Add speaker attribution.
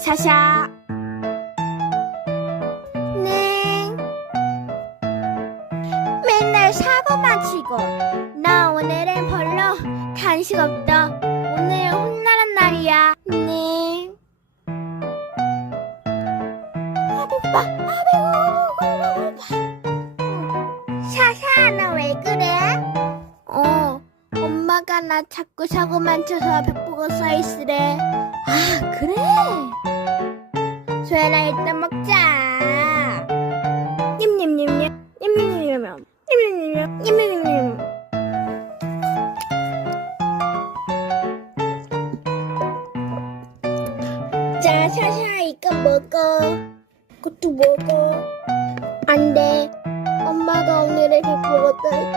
Speaker 1: 샤샤. 네. 맨날 사고만 치고. 나 오늘은 별로 간식 없다. 오늘 혼나란 날이야. 네. 아, 배고파. 아, 배고파. 샤샤, 나왜 그래? 어, 엄마가 나 자꾸 사고만 쳐서 벽보고 써있으래. 소연아, 일단 먹자. 냠냠냠냠, 냠냠냠냠, 냠냠냠냠. 자, 샤샤, 이거 먹어. 그것도 먹어. 안 돼. 엄마가 오늘의 떠있